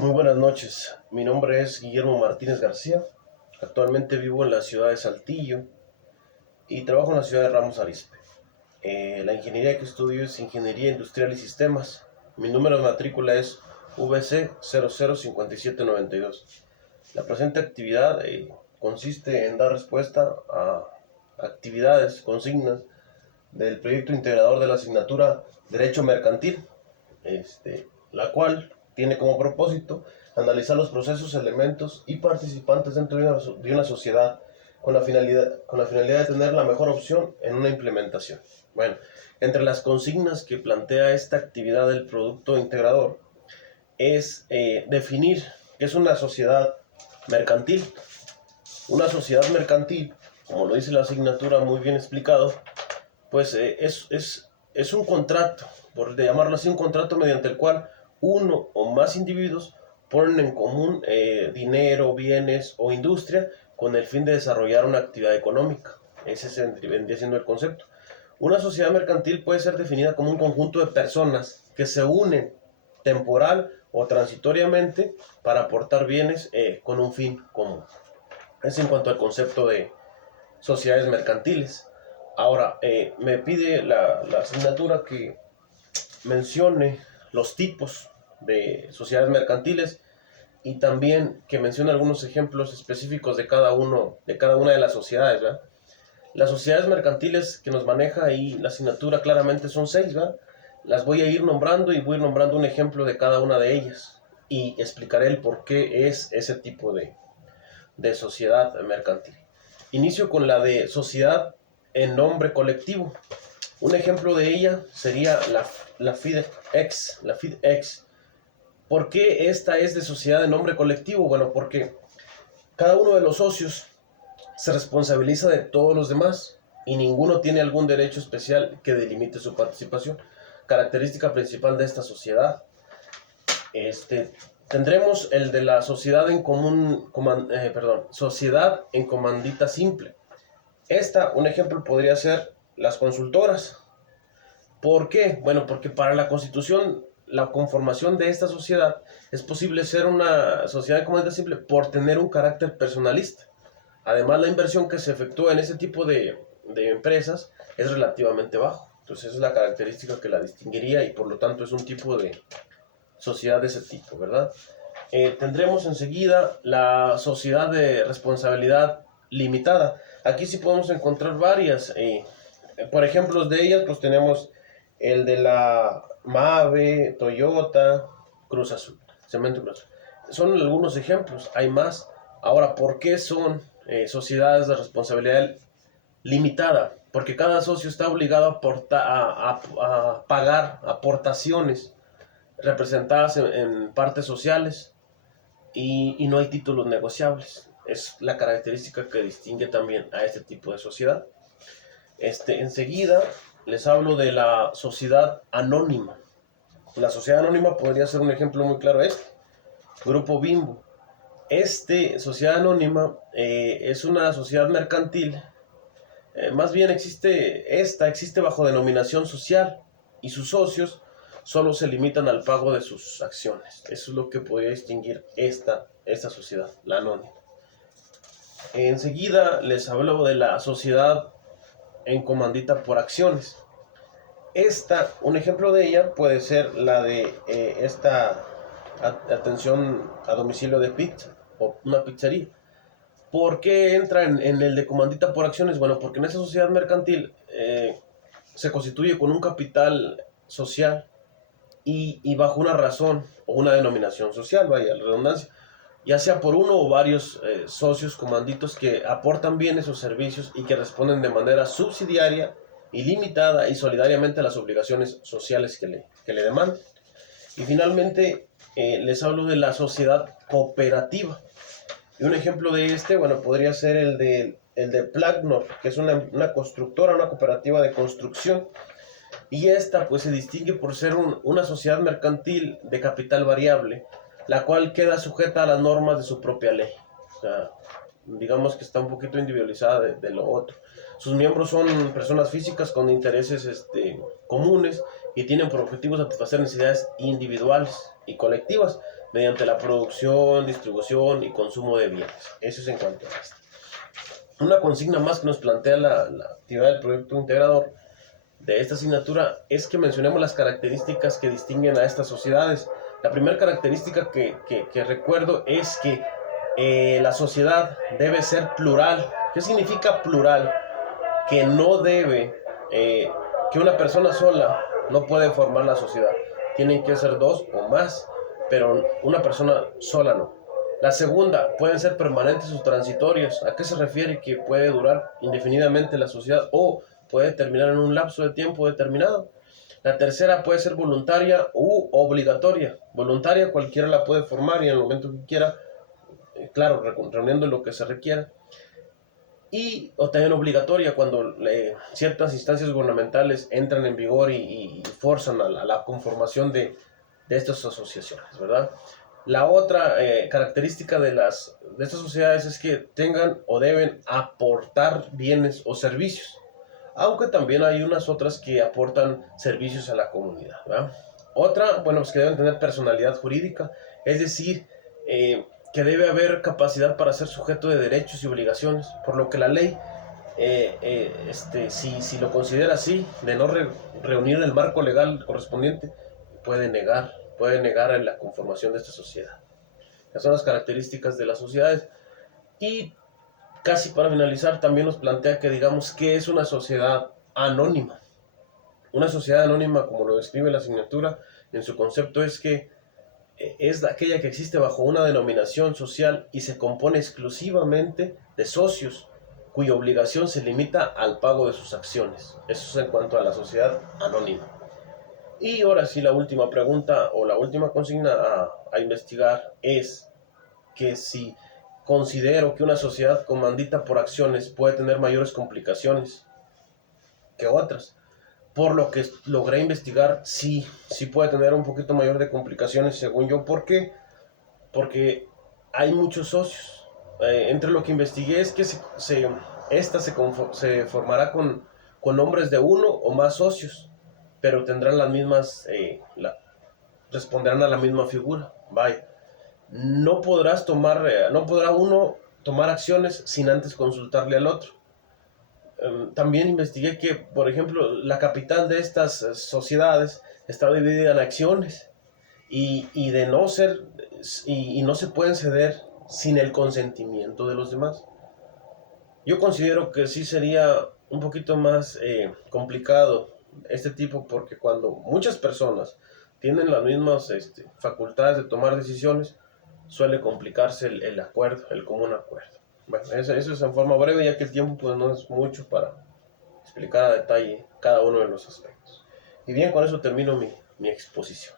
Muy buenas noches, mi nombre es Guillermo Martínez García, actualmente vivo en la ciudad de Saltillo y trabajo en la ciudad de Ramos Arizpe. La ingeniería que estudio es Ingeniería Industrial y Sistemas. Mi número de matrícula es VC 005792. La presente actividad consiste en dar respuesta a actividades, consignas del proyecto integrador de la asignatura Derecho Mercantil, la cual tiene como propósito analizar los procesos, elementos y participantes dentro de una sociedad con la finalidad de tener la mejor opción en una implementación. Bueno, entre las consignas que plantea esta actividad del producto integrador es definir qué es una sociedad mercantil. Una sociedad mercantil, como lo dice la asignatura muy bien explicado, pues es un contrato, por llamarlo así, un contrato mediante el cual uno o más individuos ponen en común dinero, bienes o industria con el fin de desarrollar una actividad económica. Ese vendría siendo el concepto. Una sociedad mercantil puede ser definida como un conjunto de personas que se unen temporal o transitoriamente para aportar bienes con un fin común. Es en cuanto al concepto de sociedades mercantiles. Ahora, me pide la asignatura que mencione los tipos de sociedades mercantiles y también que mencione algunos ejemplos específicos de cada una de las sociedades, ¿verdad? Las sociedades mercantiles que nos maneja ahí la asignatura claramente son 6, ¿verdad? Las voy a ir nombrando y voy a ir nombrando un ejemplo de cada una de ellas y explicaré el por qué es ese tipo de sociedad mercantil. Inicio con la de sociedad en nombre colectivo. Un ejemplo de ella sería la FIDEX. ¿Por qué esta es de sociedad de nombre colectivo? Bueno, porque cada uno de los socios se responsabiliza de todos los demás y ninguno tiene algún derecho especial que delimite su participación. Característica principal de esta sociedad. Tendremos el de la sociedad en sociedad en comandita simple. Un ejemplo podría ser las consultoras. ¿Por qué? Bueno, porque para la constitución, la conformación de esta sociedad es posible ser una sociedad de comandita simple por tener un carácter personalista. Además, la inversión que se efectúa en ese tipo de empresas es relativamente bajo. Entonces, esa es la característica que la distinguiría y por lo tanto es un tipo de sociedad de ese tipo, ¿verdad? Tendremos enseguida la sociedad de responsabilidad limitada. Aquí sí podemos encontrar varias. Por ejemplo, de ellas, pues tenemos el de la Mave, Toyota, Cruz Azul, Cemento Cruz Azul. Son algunos ejemplos, hay más. Ahora, ¿por qué son sociedades de responsabilidad limitada? Porque cada socio está obligado a pagar aportaciones representadas en partes sociales y no hay títulos negociables. Es la característica que distingue también a este tipo de sociedad. Enseguida les hablo de la sociedad anónima. La sociedad anónima podría ser un ejemplo muy claro Grupo Bimbo. Sociedad anónima es una sociedad mercantil. Más bien existe bajo denominación social y sus socios solo se limitan al pago de sus acciones. Eso es lo que podría distinguir esta sociedad, la anónima. Enseguida les hablo de la sociedad en comandita por acciones. Un ejemplo de ella puede ser la de esta atención a domicilio de pizza o una pizzería. ¿Por qué entra en el de comandita por acciones? Bueno, porque en esa sociedad mercantil se constituye con un capital social y bajo una razón o una denominación social, vaya la redundancia, ya sea por uno o varios socios comanditos que aportan bienes o servicios y que responden de manera subsidiaria, ilimitada y solidariamente a las obligaciones sociales que le demandan. Y finalmente les hablo de la sociedad cooperativa. Y un ejemplo de bueno, podría ser el de Plagnor, que es una constructora, una cooperativa de construcción. Y esta pues se distingue por ser una sociedad mercantil de capital variable, la cual queda sujeta a las normas de su propia ley. O sea, digamos que está un poquito individualizada de lo otro. Sus miembros son personas físicas con intereses comunes y tienen por objetivo satisfacer necesidades individuales y colectivas, mediante la producción, distribución y consumo de bienes. Eso es en cuanto a esto. Una consigna más que nos plantea la actividad del proyecto integrador de esta asignatura es que mencionemos las características que distinguen a estas sociedades. La primera característica que recuerdo es que la sociedad debe ser plural. ¿Qué significa plural? Que no debe, que una persona sola no puede formar la sociedad. Tienen que ser dos o más, pero una persona sola no. La segunda, pueden ser permanentes o transitorias. ¿A qué se refiere? Que puede durar indefinidamente la sociedad o puede terminar en un lapso de tiempo determinado. La tercera puede ser voluntaria u obligatoria. Voluntaria cualquiera la puede formar y en el momento que quiera, claro, reuniendo lo que se requiera. O también obligatoria cuando ciertas instancias gubernamentales entran en vigor y forzan a la conformación de estas asociaciones, ¿verdad? La otra característica de estas sociedades es que tengan o deben aportar bienes o servicios, aunque también hay unas otras que aportan servicios a la comunidad, ¿verdad? Otra, bueno, pues que deben tener personalidad jurídica, es decir, que debe haber capacidad para ser sujeto de derechos y obligaciones, por lo que la ley, si lo considera así, de no reunir el marco legal correspondiente, puede negar la conformación de esta sociedad. Esas son las características de las sociedades. Y casi para finalizar, también nos plantea que digamos qué es una sociedad anónima. Una sociedad anónima, como lo describe la asignatura, en su concepto es que es aquella que existe bajo una denominación social y se compone exclusivamente de socios cuya obligación se limita al pago de sus acciones. Eso es en cuanto a la sociedad anónima. Y ahora sí, la última pregunta o la última consigna a investigar es que si considero que una sociedad comandita por acciones puede tener mayores complicaciones que otras. Por lo que logré investigar, sí puede tener un poquito mayor de complicaciones según yo. ¿Por qué? Porque hay muchos socios. Entre lo que investigué es que esta se formará con nombres de uno o más socios, pero tendrán las mismas, responderán a la misma figura. Vaya, no podrá uno tomar acciones sin antes consultarle al otro. También investigué que, por ejemplo, la capital de estas sociedades está dividida en acciones y de no ser y no se pueden ceder sin el consentimiento de los demás. Yo considero que sí sería un poquito más complicado este tipo, porque cuando muchas personas tienen las mismas facultades de tomar decisiones, suele complicarse el acuerdo, el común acuerdo. Bueno, eso es en forma breve, ya que el tiempo pues no es mucho para explicar a detalle cada uno de los aspectos. Y bien, con eso termino mi exposición.